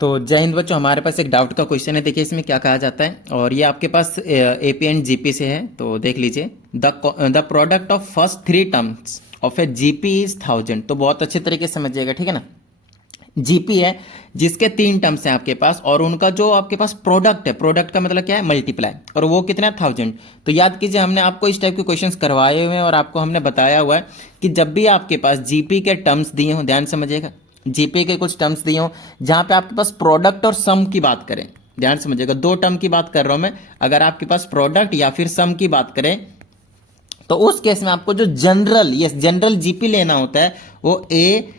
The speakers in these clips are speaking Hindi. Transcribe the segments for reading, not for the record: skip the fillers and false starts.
तो जय हिंद बच्चों, हमारे पास एक डाउट का क्वेश्चन है। देखिए इसमें क्या कहा जाता है, और ये आपके पास एपी एंड जीपी से है। तो देख लीजिए, the product of first three terms of A GP is 1000। तो बहुत अच्छे तरीके से समझिएगा, ठीक है ना। जीपी है जिसके तीन टर्म्स हैं आपके पास, और उनका जो आपके पास प्रोडक्ट है, प्रोडक्ट का मतलब क्या है, मल्टीप्लाई, और वो कितना है, 1000। तो याद कीजिए, हमने आपको इस टाइप के क्वेश्चंस करवाए हुए हैं और आपको हमने बताया हुआ है कि जब भी आपके पास जीपी के टर्म्स दिए हों, ध्यान समझिएगा, जीपी के कुछ टर्म्स दिए हों जहां पे आपके पास प्रोडक्ट और सम की बात करें, ध्यान समझिएगा, दो टर्म की बात कर रहा हूं मैं। अगर आपके पास प्रोडक्ट या फिर सम की बात करें तो उस केस में आपको जो जनरल जीपी लेना होता है वो ए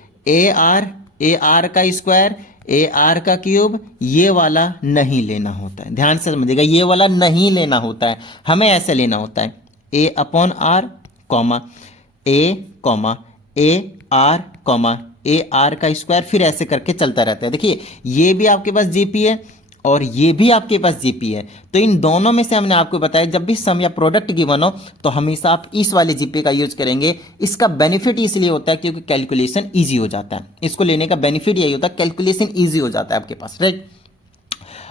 आर का स्क्वायर, ए आर का क्यूब, ये वाला नहीं लेना होता है। ध्यान से समझिएगा, ये वाला नहीं लेना होता है, हमें ऐसे लेना होता है A upon R comma A R comma A R का स्क्वायर, फिर ऐसे करके चलता रहता है। देखिए ये भी आपके पास जीपी है और ये भी आपके पास जीपी है। तो इन दोनों में से हमने आपको बताया जब भी सम या प्रोडक्ट गिवन हो तो हमेशा आप इस वाले जीपी का यूज करेंगे। इसका बेनिफिट इसलिए होता है क्योंकि कैलकुलेशन इजी हो जाता है। इसको लेने का बेनिफिट यही होता है, कैलकुलेशन इजी हो जाता है आपके पास, राइट।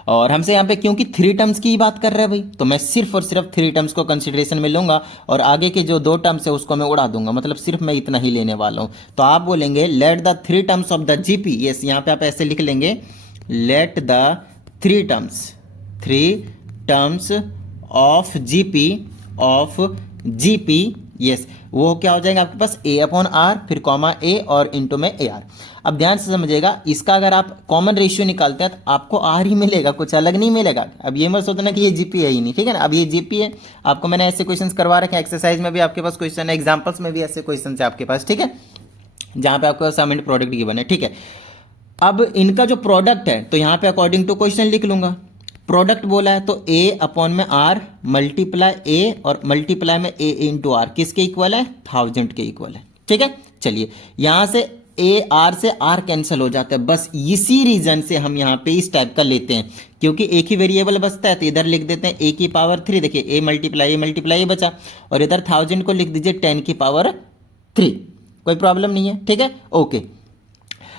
और हमसे यहाँ पे क्योंकि थ्री टर्म्स की बात कर रहे हैं भाई, तो मैं सिर्फ और सिर्फ थ्री टर्म्स को कंसिडरेशन में लूंगा और आगे के जो दो टर्म्स है उसको मैं उड़ा दूंगा, मतलब सिर्फ मैं इतना ही लेने वाला हूँ। तो आप बोलेंगे let the three terms of the GP, yes, यहाँ पे आप ऐसे लिख लेंगे, let the three terms of GP, yes, वो क्या हो जाएगा आपके पास, ए अपॉन आर, फिर कॉमा ए और इंटू में ए आर। अब ध्यान से समझिएगा, इसका अगर आप कॉमन रेशियो निकालते हैं तो आपको आर ही मिलेगा, कुछ अलग नहीं मिलेगा। अब ये मत सोचना कि ये जीपी है ही नहीं, ठीक है ना। अब ये जीपी है, आपको मैंने ऐसे क्वेश्चंस करवा रखे हैं, एक्सरसाइज में भी आपके पास क्वेश्चन है, एग्जाम्पल्स में भी ऐसे क्वेश्चन है आपके पास, ठीक है, जहां पे आपको सम एंड प्रोडक्ट गिवन है, ठीक है। अब इनका जो प्रोडक्ट है तो यहाँ पे अकॉर्डिंग टू क्वेश्चन लिख लूंगा, प्रोडक्ट बोला है तो ए अपॉन में आर मल्टीप्लाई ए और मल्टीप्लाई में ए इंटू आर, किसके इक्वल है, 1000 के इक्वल है, ठीक है। चलिए यहां से ए आर से आर कैंसिल हो जाता है, बस इसी रीजन से हम यहाँ पे इस टाइप का लेते हैं, क्योंकि एक ही वेरिएबल बचता है तो इधर लिख देते हैं ए की पावर 3, देखिए ए मल्टीप्लाई बचा, और इधर 1000 को लिख दीजिए 10 की पावर 3, कोई प्रॉब्लम नहीं है, ठीक है, ओके।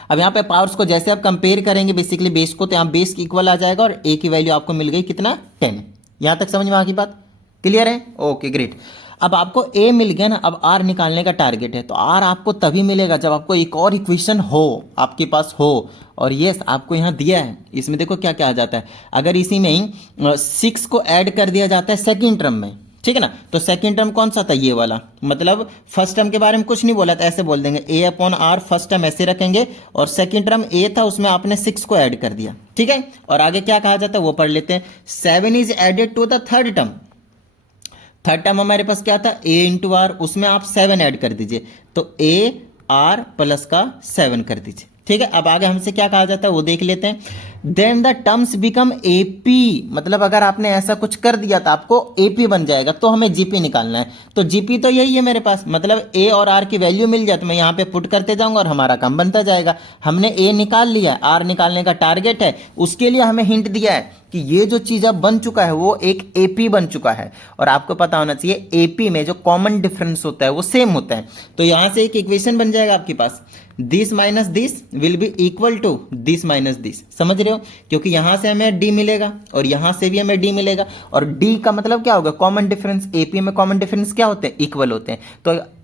अब यहाँ पे पावर्स को जैसे आप कंपेयर करेंगे बेसिकली बेस को, तो यहाँ बेस की इक्वल आ जाएगा और ए की वैल्यू आपको मिल गई कितना, 10। यहाँ तक समझ में आ गई बात, क्लियर है, ओके ग्रेट। अब आपको ए मिल गया ना, अब आर निकालने का टारगेट है, तो आर आपको तभी मिलेगा जब आपको एक और इक्वेशन हो आपके पास हो, और यस आपको यहाँ दिया है, इसमें देखो क्या क्या आ जाता है, अगर इसी में ही 6 को ऐड कर दिया जाता है सेकेंड टर्म में, ठीक है ना, तो सेकंड टर्म कौन सा था, ये वाला, मतलब फर्स्ट टर्म के बारे में कुछ नहीं बोला था, ऐसे बोल देंगे ए अपॉन आर, फर्स्ट टर्म ऐसे रखेंगे और सेकंड टर्म ए था उसमें आपने 6 को ऐड कर दिया, ठीक है। और आगे क्या कहा जाता है वो पढ़ लेते हैं, 7 is added to the third term. Third term हमारे पास क्या था, ए इंटू आर, उसमें आप 7 ऐड कर दीजिए, तो ए आर प्लस का 7 कर दीजिए, ठीक है। अब आगे हमसे क्या कहा जाता है वो देख लेते हैं, then the terms become AP, मतलब अगर आपने ऐसा कुछ कर दिया तो आपको एपी बन जाएगा, तो हमें जीपी निकालना है। तो जीपी तो यही है मेरे पास, मतलब ए और आर की वैल्यू मिल जाए तो मैं यहाँ पे पुट करते जाऊंगा और हमारा काम बनता जाएगा। हमने ए निकाल लिया, आर निकालने का टारगेट है, उसके लिए हमें हिंट दिया है कि ये जो चीज अब बन चुका है वो एक एपी बन चुका है, और आपको पता होना चाहिए एपी में जो कॉमन डिफरेंस होता है वो सेम होता है। तो यहां से एक इक्वेशन बन जाएगा आपके पास, this minus this will be equal to this minus this, समझ रहे हो, क्योंकि यहां से हमें डी मिलेगा और यहां से भी हमें डी मिलेगा, और डी का मतलब क्या होगा, कॉमन डिफरेंस। एपी में कॉमन डिफरेंस क्या होते हैं, इक्वल होते हैं।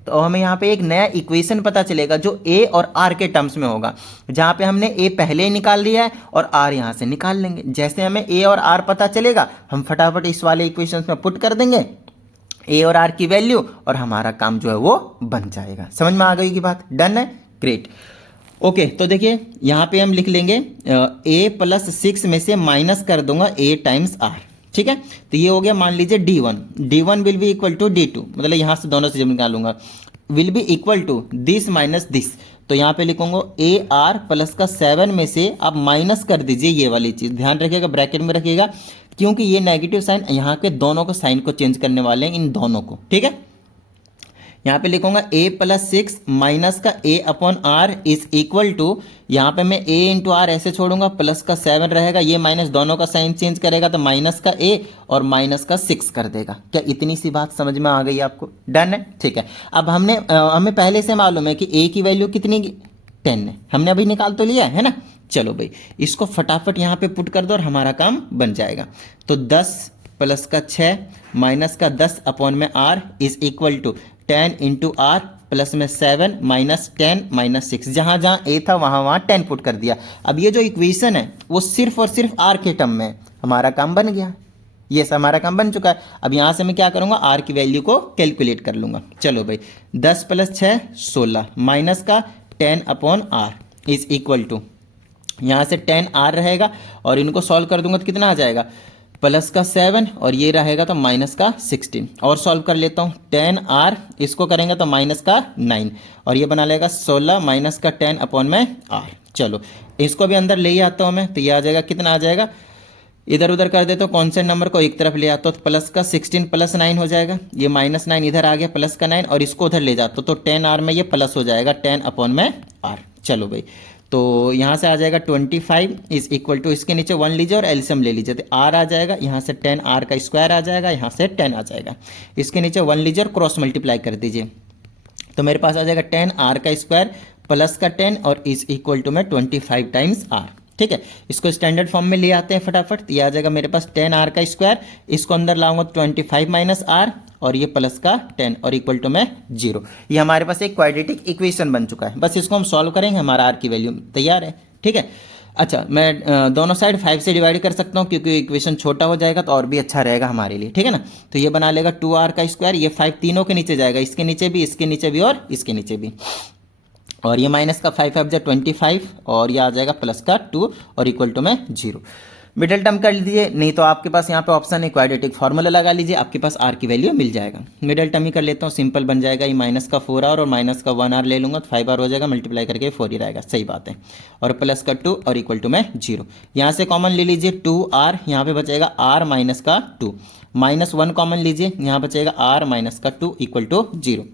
तो हमें यहाँ पे एक नया इक्वेशन पता चलेगा जो ए और आर के टर्म्स में होगा, जहां पे हमने ए पहले ही निकाल लिया है और आर यहां से निकाल लेंगे। जैसे हमें ए और आर पता चलेगा हम फटाफट इस वाले इक्वेशन में पुट कर देंगे ए और आर की वैल्यू, और हमारा काम जो है वो बन जाएगा। समझ में आ गई की बात, डन है, ग्रेट, ओके। तो देखिए यहाँ पे हम लिख लेंगे ए प्लस 6 में से माइनस कर दूंगा ए टाइम्स आर, ठीक है। तो ये हो गया, मान लीजिए D1 will be equal to D2, मतलब यहाँ से दोनों से जब निकालूंगा, will be equal to this minus this, तो यहाँ पे लिखूंगा ए आर प्लस का 7 में से आप माइनस कर दीजिए ये वाली चीज, ध्यान रखिएगा ब्रैकेट में रखिएगा, क्योंकि ये नेगेटिव साइन यहाँ के दोनों को साइन को चेंज करने वाले हैं, इन दोनों को, ठीक है। यहाँ पे लिखूंगा ए प्लस 6 माइनस का A upon R is equal to, यहाँ पे मैं ए इंटू आर ऐसे छोड़ूंगा, प्लस का 7 रहेगा, ये माइनस दोनों का साइन चेंज करेगा तो माइनस का ए और माइनस का 6 कर देगा। क्या इतनी सी बात समझ में आ गई आपको, डन है, ठीक है। अब हमें पहले से मालूम है कि ए की वैल्यू कितनी 10 है, हमने अभी निकाल तो लिया है ना, चलो भाई इसको फटाफट यहाँ पे पुट कर दो और हमारा काम बन जाएगा। तो 10 प्लस का 6 माइनस का 10 अपॉन में r is equal to 10 into r plus में 7 माइनस 10 माइनस 6, जहाँ जहाँ a था वहाँ 10 पुट कर दिया। अब ये जो इक्वेशन है वो सिर्फ और सिर्फ r के टर्म में, हमारा काम बन गया। ये हमारा काम बन चुका है। अब यहाँ से मैं क्या करूँगा, r की वैल्यू को कैलकुलेट कर लूँगा। चलो भाई 10 प्लस 6 16 माइनस का 10 upon r is equal to, यहाँ से 10r रहेगा और इनको सॉल्व कर दूंगा तो कितना आ जाएगा, प्लस का 7 और ये रहेगा तो माइनस का 16। और सॉल्व कर लेता हूँ, 10r इसको करेंगे तो माइनस का 9 और ये बना लेगा 16 माइनस का 10 अपॉन में r। चलो इसको भी अंदर ले ही आता हूँ मैं, तो ये आ जाएगा, कितना आ जाएगा, इधर उधर कर देता हूँ कॉन्स्टेंट नंबर को एक तरफ ले आता हूँ तो प्लस का 16 प्लस 9 हो जाएगा, ये माइनस 9 इधर आ गया प्लस का 9 और इसको उधर ले जाता हूँ तो 10r में ये प्लस हो जाएगा 10 अपॉन में r। चलो भाई तो यहाँ से आ जाएगा 25 इज इक्वल टू, इसके नीचे 1 लीजिए और एलसीएम ले लीजिए तो r आ जाएगा, यहाँ से 10r का स्क्वायर आ जाएगा, यहाँ से 10 आ जाएगा, इसके नीचे 1 लीजिए और क्रॉस मल्टीप्लाई कर दीजिए तो मेरे पास आ जाएगा 10r का स्क्वायर प्लस का 10 और इज इक्वल टू में 25 टाइम्स r। ठीक है, इसको स्टैंडर्ड फॉर्म में ले आते हैं फटाफट, तो ये आ जाएगा मेरे पास 10r का स्क्वायर, इसको अंदर लाऊंगा 25 माइनस r और ये प्लस का 10 और इक्वल टू में 0। ये हमारे पास एक क्वाड्रेटिक इक्वेशन बन चुका है, बस इसको हम सॉल्व करेंगे, हमारा r की वैल्यू तैयार है। ठीक है, अच्छा मैं दोनों साइड 5 से डिवाइड कर सकता हूँ क्योंकि इक्वेशन छोटा हो जाएगा तो और भी अच्छा रहेगा हमारे लिए। ठीक है ना, तो ये बना लेगा 2r का स्क्वायर, ये 5 तीनों के नीचे जाएगा, इसके नीचे भी, इसके नीचे भी और इसके नीचे भी, और ये माइनस का 5 5 25 और ये आ जाएगा प्लस का 2 और इक्वल टू में 0। मिडिल टर्म कर लीजिए, नहीं तो आपके पास यहाँ पे ऑप्शन है क्वाड्रेटिक फार्मूला लगा लीजिए, आपके पास r की वैल्यू मिल जाएगा। मिडिल टर्म ही कर लेता हूँ, सिंपल बन जाएगा, ये माइनस का 4r और माइनस का 1r ले लूँगा तो 5r हो जाएगा, मल्टीप्लाई करके 4 ही रहेगा, सही बात है, और प्लस का 2 और इक्वल टू में 0। यहाँ से कॉमन ले लीजिए 2r, यहाँ पे बचेगा r माइनस का 2, माइनस 1 कॉमन लीजिए, यहाँ बचेगा r माइनस का 2 इक्वल टू 0।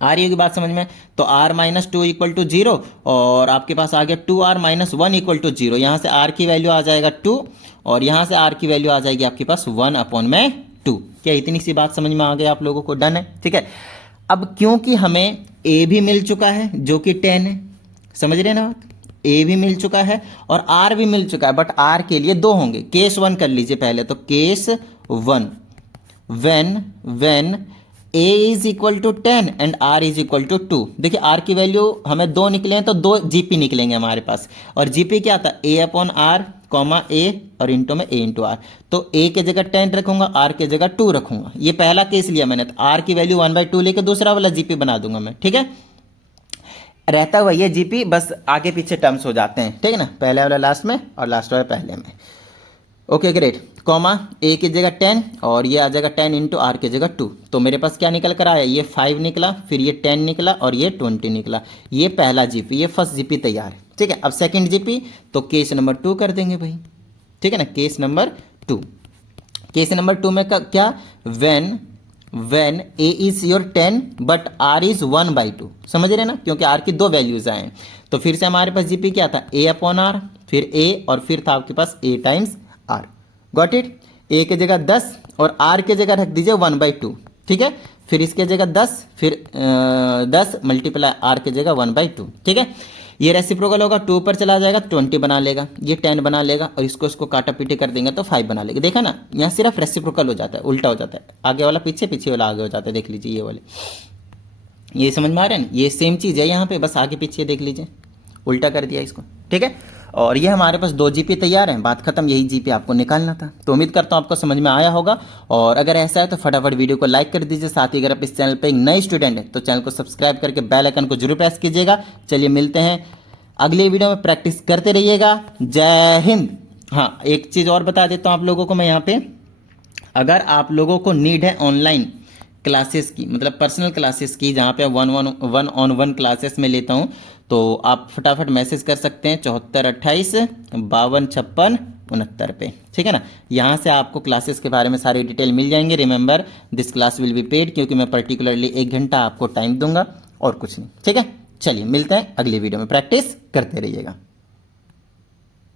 आ रही होगी बात समझ में, तो r माइनस 2 इक्वल टू 0 और आपके पास आ गया 2r माइनस 1 इक्वल टू 0। यहाँ से r की वैल्यू आ जाएगा 2 और यहाँ से r की वैल्यू आ जाएगी आपके पास 1 अपॉन में 2। क्या इतनी सी बात समझ में आ गई आप लोगों को? डन है। ठीक है, अब क्योंकि हमें a भी मिल चुका है जो कि 10 है, समझ रहे ना बात, a भी मिल चुका है और r भी मिल चुका है, बट r के लिए 2 होंगे। केस 1 कर लीजिए पहले, तो case 1 when a is equal to 10 and r is equal to 2। देखिए r की वैल्यू हमें 2 निकले हैं तो 2 gp निकलेंगे हमारे पास, और gp क्या था, a upon r comma a और इंटू में a इंटू r। तो a के जगह 10 रखूंगा, r के जगह 2 रखूंगा, ये पहला केस लिया मैंने, तो r की वैल्यू 1/2 लेके दूसरा वाला gp बना दूंगा मैं। ठीक है, रहता हुआ ये gp बस आगे पीछे टर्म्स हो जाते हैं। ठीक है ना, पहले वाला लास्ट में और लास्ट वाला पहले में। ओके ग्रेट, कॉमा a की जगह 10 और ये आ जाएगा 10 इंटू आर की जगह 2। तो मेरे पास क्या निकल कर आया, ये 5 निकला, फिर ये 10 निकला और ये 20 निकला। ये पहला जीपी, ये फर्स्ट जीपी तैयार है। ठीक है, अब सेकंड जीपी तो केस नंबर 2 कर देंगे भाई। ठीक है ना, केस नंबर 2। केस नंबर 2 में क्या, when a is your 10 but r is 1/2। समझ रहे ना, क्योंकि r की 2 वैल्यूज आए हैं। तो फिर से हमारे पास जीपी क्या था, a अपॉन r, फिर a और फिर था आपके पास a times r। Got it, a की जगह 10 और r की जगह रख दीजिए 1/2। ठीक है, फिर इसके जगह 10, फिर 10 मल्टीप्लाई r की जगह 1/2। ठीक है, ये रेसिप्रोकल होगा, 2 ऊपर चला जाएगा 20 बना लेगा, ये 10 बना लेगा और इसको काटा पीटे कर देंगे तो 5 बना लेगा। देखा ना, यहाँ सिर्फ रेसिप्रोकल हो जाता है, उल्टा हो जाता है, आगे वाला पीछे, पीछे वाला आगे हो जाता है। देख लीजिए ये वाले, ये समझ में आ रहा है ना, ये सेम चीज़ है यहाँ पे, बस आगे पीछे देख लीजिए, उल्टा कर दिया इसको। ठीक है, और ये हमारे पास 2 जीपी तैयार हैं, बात खत्म, यही जीपी आपको निकालना था। तो उम्मीद करता हूँ आपको समझ में आया होगा, और अगर ऐसा है तो फटाफट वीडियो को लाइक कर दीजिए। साथ ही अगर आप इस चैनल पर एक नए स्टूडेंट हैं तो चैनल को सब्सक्राइब करके बेल आइकन को जरूर प्रेस कीजिएगा। चलिए मिलते हैं अगले वीडियो में, प्रैक्टिस करते रहिएगा। जय हिंद। हाँ, एक चीज़ और बता देता हूँ आप लोगों को मैं यहाँ पे, अगर आप लोगों को नीड है ऑनलाइन क्लासेस की, मतलब पर्सनल क्लासेस की, जहाँ पे 1-on-1 क्लासेस में लेता हूँ, तो आप फटाफट मैसेज कर सकते हैं 7428 5256 69 पे। ठीक है ना, यहाँ से आपको क्लासेस के बारे में सारी डिटेल मिल जाएंगे। Remember this class will be paid, क्योंकि मैं पर्टिकुलरली 1 घंटा आपको टाइम दूंगा और कुछ नहीं। ठीक है, चलिए मिलते हैं अगली वीडियो में, प्रैक्टिस करते रहिएगा।